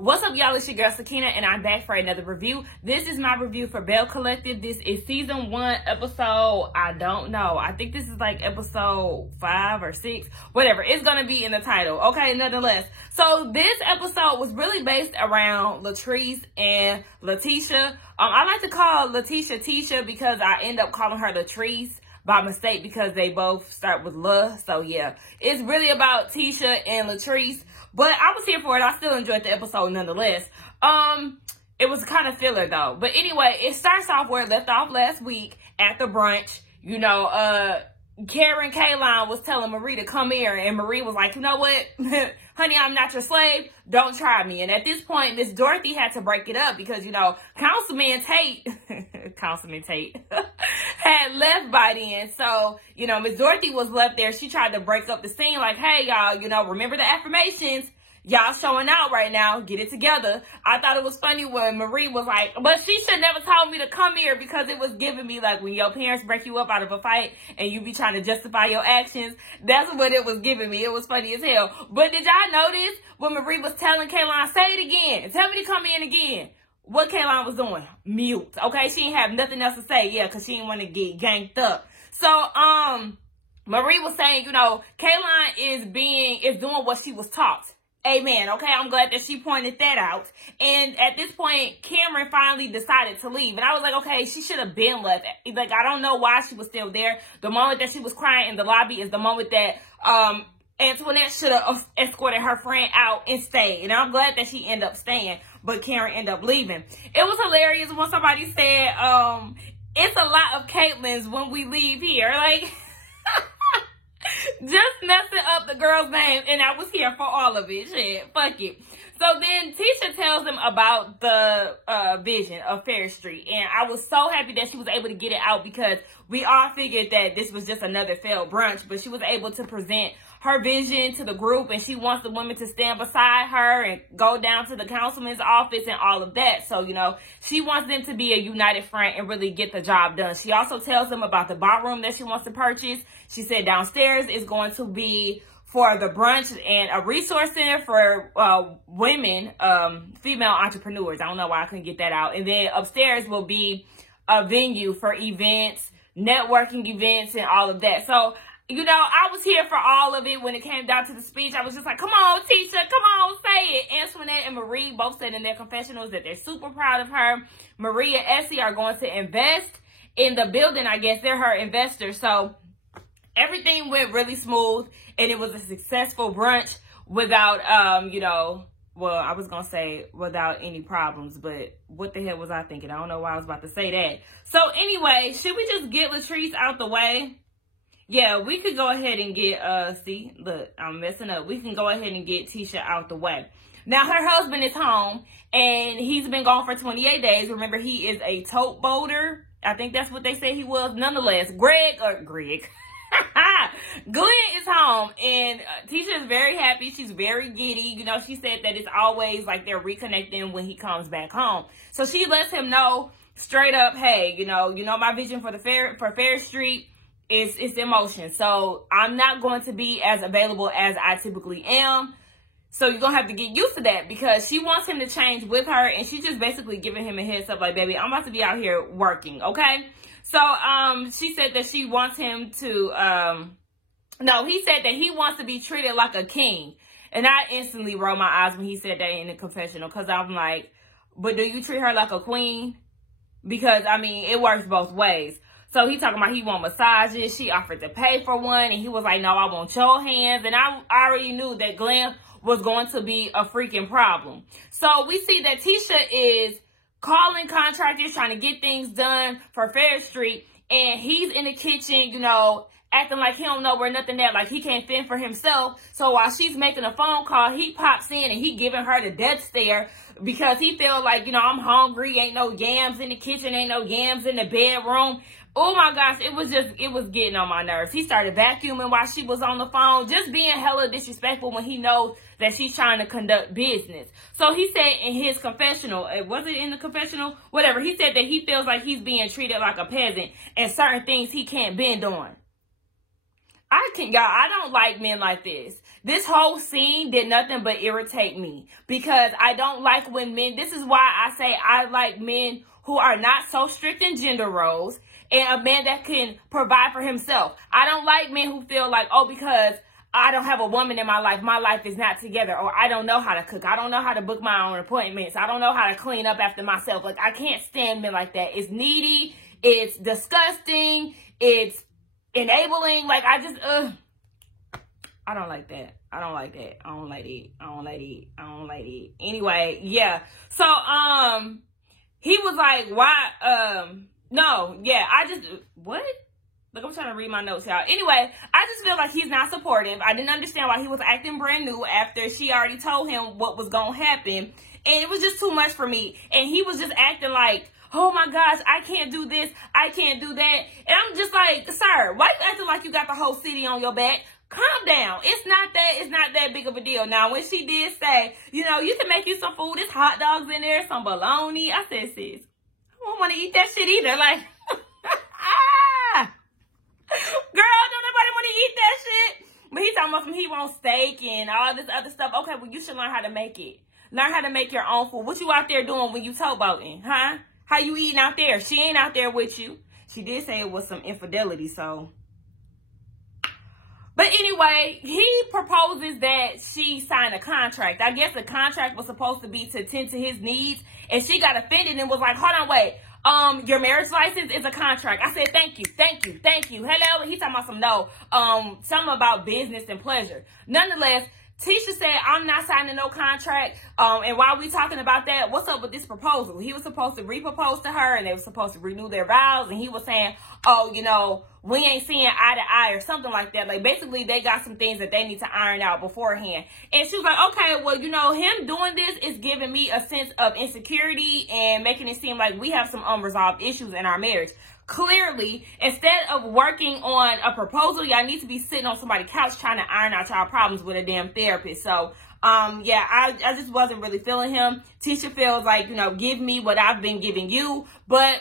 What's up, y'all? It's your girl Sakina, and I'm back for another review. This is my review for Belle Collective. This is season 1, episode, I don't know. I think this is like episode 5 or 6, whatever. It's gonna be in the title, okay? Nonetheless. So this episode was really based around Latrice and Letitia. I like to call Letitia Tisha because I end up calling her Latrice by mistake because they both start with La. So yeah, it's really about Tisha and Latrice. But I was here for it. I still enjoyed the episode nonetheless. It was kind of filler though. But anyway, it starts off where it left off last week at the brunch. You know, Karen Kaline was telling Marie to come here, and Marie was like, you know what, honey, I'm not your slave. Don't try me. And at this point, Miss Dorothy had to break it up because, you know, Councilman Tate, had left by then. So, you know, Miss Dorothy was left there. She tried to break up the scene like, hey, y'all, you know, remember the affirmations. Y'all showing out right now. Get it together. I thought it was funny when Marie was like, but she should never told me to come here because it was giving me like when your parents break you up out of a fight and you be trying to justify your actions. That's what it was giving me. It was funny as hell. But did y'all notice when Marie was telling Kaline, say it again. Tell me to come in again. What Kaline was doing? Mute. Okay, she didn't have nothing else to say. Yeah, because she didn't want to get ganked up. So, Marie was saying, you know, Kaline is doing what she was taught. Amen. Okay, I'm glad that she pointed that out. And at this point, Cameron finally decided to leave. And I was like, okay, she should have been left. Like, I don't know why she was still there. The moment that she was crying in the lobby is the moment that Antoinette should have escorted her friend out and stayed. And I'm glad that she ended up staying, but Karen ended up leaving. It was hilarious when somebody said, it's a lot of Caitlyn's when we leave here. Like, just messing up the girl's name, and I was here for all of it. Shit, fuck it. So then Tisha tells them about the vision of Fair Street, and I was so happy that she was able to get it out because we all figured that this was just another failed brunch, but she was able to present her vision to the group, and she wants the women to stand beside her and go down to the councilman's office and all of that. So, you know, she wants them to be a united front and really get the job done. She also tells them about the ballroom that she wants to purchase. She said downstairs is going to be for the brunch and a resource center for women, female entrepreneurs. I don't know why I couldn't get that out. And then upstairs will be a venue for events, networking events, and all of that. So, you know, I was here for all of it when it came down to the speech. I was just like, come on, Tisha, come on, say it. Antoinette and Marie both said in their confessionals that they're super proud of her. Marie and Essie are going to invest in the building. I guess they're her investors. So everything went really smooth, and it was a successful brunch without, you know, well, I was going to say without any problems, but what the hell was I thinking? I don't know why I was about to say that. So anyway, should we just get Latrice out the way? Yeah, we could go ahead and get, see, look, I'm messing up. We can go ahead and get Tisha out the way. Now, her husband is home, and he's been gone for 28 days. Remember, he is a tote boater. I think that's what they say he was. Nonetheless, Glenn is home, and Tisha is very happy. She's very giddy. You know, she said that it's always like they're reconnecting when he comes back home. So she lets him know straight up, hey, you know my vision for Fair Street. It's in motion. So I'm not going to be as available as I typically am. So you're going to have to get used to that because she wants him to change with her. And she's just basically giving him a heads up like, baby, I'm about to be out here working. Okay. So, she said that she wants him to, no, he said that he wants to be treated like a king. And I instantly rolled my eyes when he said that in the confessional. Cause I'm like, but do you treat her like a queen? Because I mean, it works both ways. So he talking about he want massages. She offered to pay for one. And he was like, no, I want your hands. And I already knew that Glenn was going to be a freaking problem. So we see that Tisha is calling contractors, trying to get things done for Fair Street. And he's in the kitchen, you know, acting like he don't know where nothing at, like he can't fend for himself. So while she's making a phone call, he pops in and he giving her the death stare because he feel like, you know, I'm hungry. Ain't no yams in the kitchen. Ain't no yams in the bedroom. Oh my gosh, it was getting on my nerves. He started vacuuming while she was on the phone, just being hella disrespectful when he knows that she's trying to conduct business. So he said in his confessional, was it in the confessional? Whatever. He said that he feels like he's being treated like a peasant and certain things he can't bend on. I don't like men like this. This whole scene did nothing but irritate me because I don't like when men, this is why I say I like men who are not so strict in gender roles and a man that can provide for himself. I don't like men who feel like, oh, because I don't have a woman in my life is not together, or I don't know how to cook. I don't know how to book my own appointments. I don't know how to clean up after myself. Like, I can't stand men like that. It's needy. It's disgusting. It's enabling. Like, I just, I don't like that. I don't like that. I don't like it. I don't like it. I don't like it. Anyway, yeah. So, he was like, why, no, yeah, what? Look, I'm trying to read my notes, y'all. Anyway, I just feel like he's not supportive. I didn't understand why he was acting brand new after she already told him what was going to happen. And it was just too much for me. And he was just acting like, oh my gosh, I can't do this. I can't do that. And I'm just like, sir, why you acting like you got the whole city on your back? Calm down. It's not that big of a deal. Now, when she did say, you know, you can make you some food. There's hot dogs in there, some bologna. I said, sis, I don't want to eat that shit either. Like, girl, don't nobody want to eat that shit. But he talking about some, he wants steak and all this other stuff. Okay, well, you should learn how to make it. Learn how to make your own food. What you out there doing when you towboating, huh? How you eating out there? She ain't out there with you. She did say it was some infidelity, so. But anyway, he proposes that she sign a contract. I guess the contract was supposed to be to tend to his needs. And she got offended and was like, hold on, wait. Your marriage license is a contract. I said, thank you. Hello. And he talking about some no. Something about business and pleasure. Nonetheless, Tisha said, I'm not signing no contract. And while we talking about that, what's up with this proposal? He was supposed to re-propose to her and they were supposed to renew their vows. And he was saying, oh, you know, we ain't seeing eye to eye or something like that. Like, basically, they got some things that they need to iron out beforehand. And she was like, okay, well, you know, him doing this is giving me a sense of insecurity and making it seem like we have some unresolved issues in our marriage. Clearly, instead of working on a proposal, y'all need to be sitting on somebody's couch trying to iron out y'all problems with a damn therapist. So, yeah, I just wasn't really feeling him. Tisha feels like, you know, give me what I've been giving you. But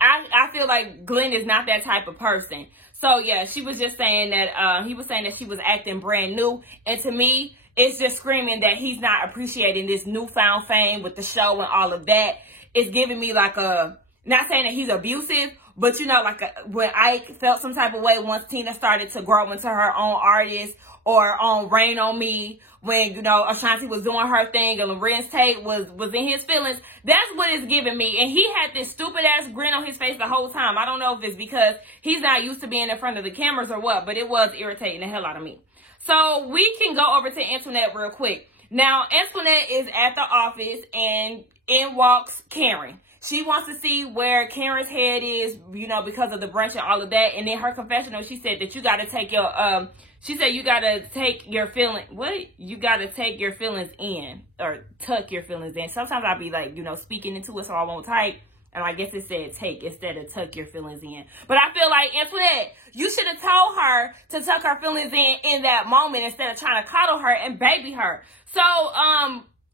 I feel like Glenn is not that type of person. So, yeah, she was just saying that, he was saying that she was acting brand new. And to me, it's just screaming that he's not appreciating this newfound fame with the show and all of that. It's giving me like a, not saying that he's abusive, but you know, like when Ike felt some type of way once Tina started to grow into her own artist, or on Rain on Me, when, you know, Ashanti was doing her thing and Lorenz Tate was in his feelings. That's what it's giving me. And he had this stupid ass grin on his face the whole time. I don't know if it's because he's not used to being in front of the cameras or what, but it was irritating the hell out of me. So we can go over to Antoinette real quick. Now, Antoinette is at the office and in walks Karen. She wants to see where Karen's head is, you know, because of the brunch and all of that. And in her confessional, she said that you got to take your, she said you got to take your feelings, what? You got to take your feelings in, or tuck your feelings in. Sometimes I'll be like, you know, speaking into it so I won't type. And I guess it said take instead of tuck your feelings in. But I feel like, Antoinette, you should have told her to tuck her feelings in that moment instead of trying to coddle her and baby her. So,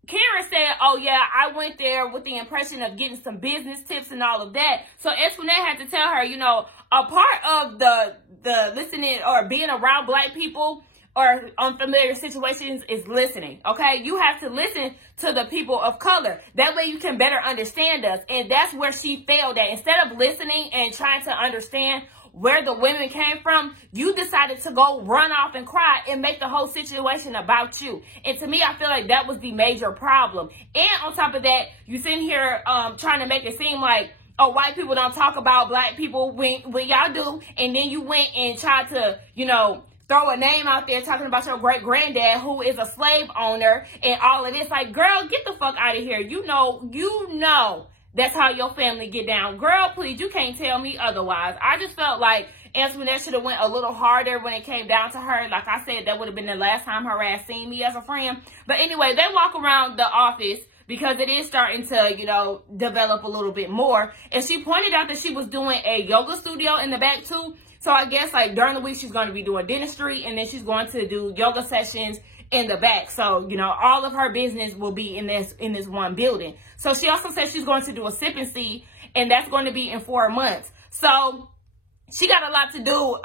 Karen said, oh yeah, I went there with the impression of getting some business tips and all of that. So Antoinette had to tell her, you know, a part of the listening or being around black people or unfamiliar situations is listening, okay? You have to listen to the people of color. That way you can better understand us. And that's where she failed at. Instead of listening and trying to understand where the women came from, you decided to go run off and cry and make the whole situation about you. And to me, I feel like that was the major problem. And on top of that, you sitting here trying to make it seem like, oh, white people don't talk about black people when y'all do. And then you went and tried to, you know, throw a name out there talking about your great granddad who is a slave owner and all of this. Like, girl, get the fuck out of here. You know. That's how your family get down. Girl, please, you can't tell me otherwise. I just felt like Antoinette should have went a little harder when it came down to her. Like I said, that would have been the last time her ass seen me as a friend. But anyway, they walk around the office because it is starting to, you know, develop a little bit more. And she pointed out that she was doing a yoga studio in the back too. So I guess like during the week, she's going to be doing dentistry and then she's going to do yoga sessions in the back. So, you know, all of her business will be in this one building. So she also said she's going to do a sip and see, and that's going to be in 4 months. So she got a lot to do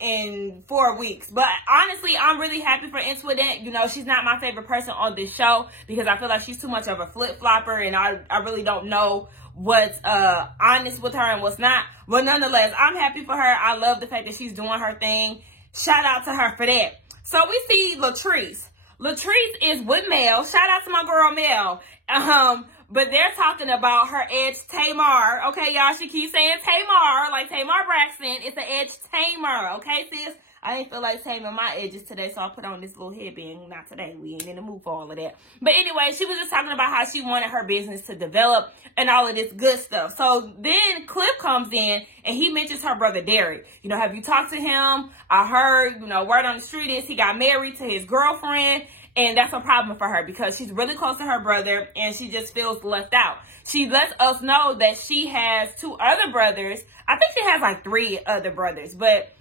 in 4 weeks. But honestly, I'm really happy for Antoinette. You know, she's not my favorite person on this show because I feel like she's too much of a flip-flopper, and I really don't know what's honest with her and what's not. But nonetheless, I'm happy for her. I love the fact that she's doing her thing. Shout out to her for that. So we see Latrice. Latrice is with Mel. Shout out to my girl Mel. But they're talking about her edge Tamar. Okay, y'all, she keeps saying Tamar, like Tamar Braxton. It's the edge Tamar. Okay, sis? I didn't feel like taming my edges today, so I put on this little headband. Not today. We ain't in the mood for all of that. But anyway, she was just talking about how she wanted her business to develop and all of this good stuff. So then Cliff comes in and he mentions her brother Derek. You know, have you talked to him? I heard, you know, word on the street is he got married to his girlfriend. And that's a problem for her because she's really close to her brother and she just feels left out. She lets us know that she has 2 other brothers. I think she has like 3 other brothers, but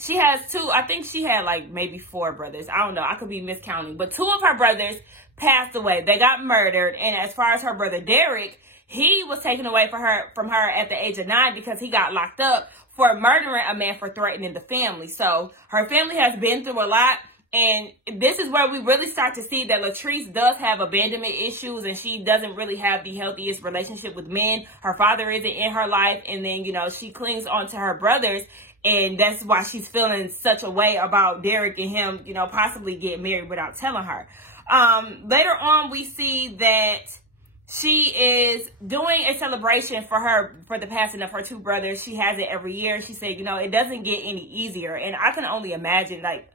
she has 2. I think she had like maybe 4 brothers. I don't know. I could be miscounting. But 2 of her brothers passed away. They got murdered. And as far as her brother Derek, he was taken away from her at the age of 9 because he got locked up for murdering a man for threatening the family. So her family has been through a lot. And this is where we really start to see that Latrice does have abandonment issues and she doesn't really have the healthiest relationship with men. Her father isn't in her life. And then, you know, she clings on to her brothers. And that's why she's feeling such a way about Derek and him, you know, possibly getting married without telling her. Later on, we see that she is doing a celebration for the passing of her 2 brothers. She has it every year. She said, you know, it doesn't get any easier. And I can only imagine, like,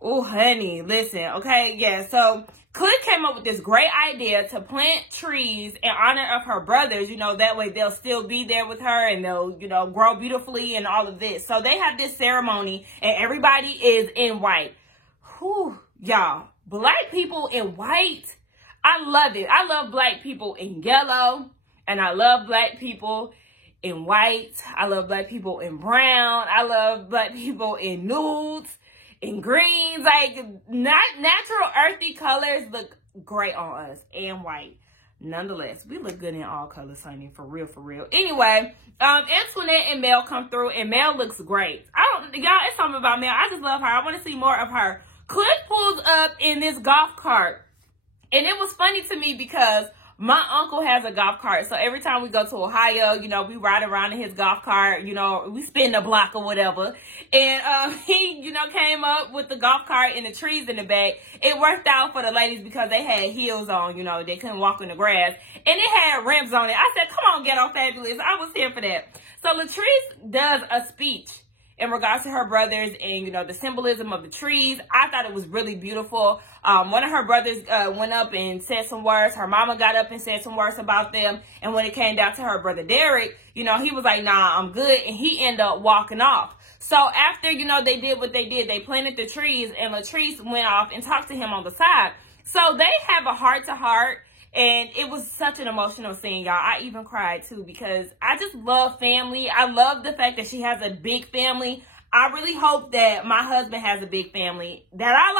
oh, honey, listen, okay? Yeah, so Cliff came up with this great idea to plant trees in honor of her brothers. You know, that way they'll still be there with her and they'll, you know, grow beautifully and all of this. So they have this ceremony and everybody is in white. Whew, y'all, black people in white, I love it. I love black people in yellow and I love black people in white. I love black people in brown. I love black people in nudes. In greens, like not natural earthy colors look great on us and white. Nonetheless, we look good in all colors, honey, for real, for real. Anyway, Antoinette and Mel come through and Mel looks great. Y'all, it's something about Mel. I just love her. I want to see more of her. Cliff pulls up in this golf cart and it was funny to me because my uncle has a golf cart. So every time we go to Ohio, you know, we ride around in his golf cart, you know, we spin the block or whatever. And he, you know, came up with the golf cart and the trees in the back. It worked out for the ladies because they had heels on, you know, they couldn't walk in the grass. And it had rims on it. I said, come on, Ghetto Fabulous. I was here for that. So Latrice does a speech in regards to her brothers and, you know, the symbolism of the trees. I thought it was really beautiful. One of her brothers went up and said some words. Her mama got up and said some words about them. And when it came down to her brother Derek, you know, he was like, nah, I'm good. And he ended up walking off. So after, you know, they did what they did, they planted the trees and Latrice went off and talked to him on the side. So they have a heart-to-heart. And it was such an emotional scene, y'all. I even cried, too, because I just love family. I love the fact that she has a big family. I really hope that my husband has a big family that I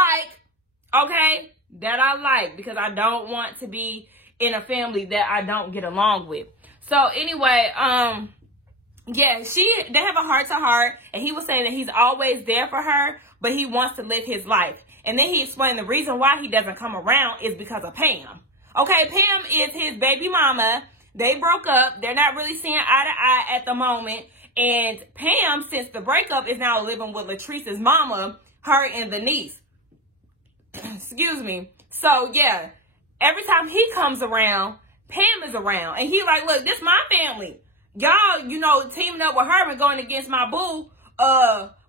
like, okay? That I like, because I don't want to be in a family that I don't get along with. So, anyway, yeah, they have a heart-to-heart, and he was saying that he's always there for her, but he wants to live his life. And then he explained the reason why he doesn't come around is because of Pam. Okay, Pam is his baby mama. They broke up. They're not really seeing eye to eye at the moment. And Pam, since the breakup, is now living with Latrice's mama, her and the niece. Excuse me. So, yeah, every time he comes around, Pam is around. And he like, look, this my family. Y'all, you know, teaming up with her and going against my boo,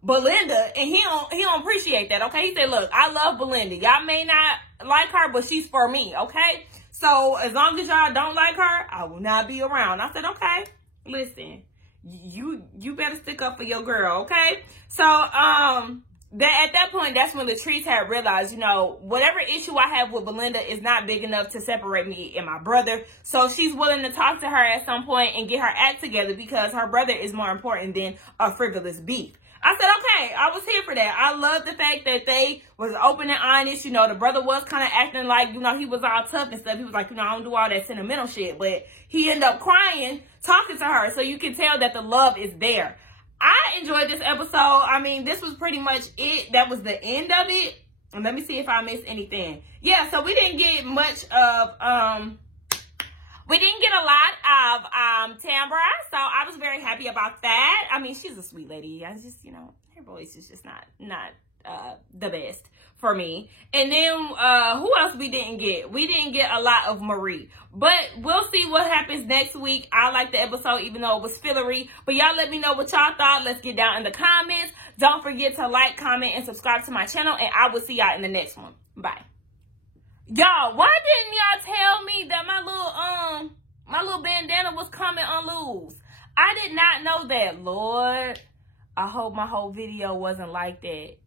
Belinda. And he don't appreciate that, okay? He said, look, I love Belinda. Y'all may not like her, but she's for me, okay? So as long as y'all don't like her, I will not be around. I said, okay, listen, you better stick up for your girl, okay? So at that point, that's when Latrice had realized, you know, whatever issue I have with Belinda is not big enough to separate me and my brother. So she's willing to talk to her at some point and get her act together because her brother is more important than a frivolous beef. I said, okay, I was here for that. I love the fact that they was open and honest. You know, the brother was kind of acting like, you know, he was all tough and stuff. He was like, you know, I don't do all that sentimental shit. But he ended up crying, talking to her. So you can tell that the love is there. I enjoyed this episode. I mean, this was pretty much it. That was the end of it. And let me see if I missed anything. Yeah, so we didn't get much of, we didn't get a lot of Tambra, so I was very happy about that. I mean, she's a sweet lady. I just, you know, her voice is just not the best for me. And then who else we didn't get? We didn't get a lot of Marie. But we'll see what happens next week. I liked the episode, even though it was fillery. But y'all let me know what y'all thought. Let's get down in the comments. Don't forget to like, comment, and subscribe to my channel. And I will see y'all in the next one. Bye. Y'all, why didn't y'all tell me that my little bandana was coming unloose? I did not know that, Lord. I hope my whole video wasn't like that.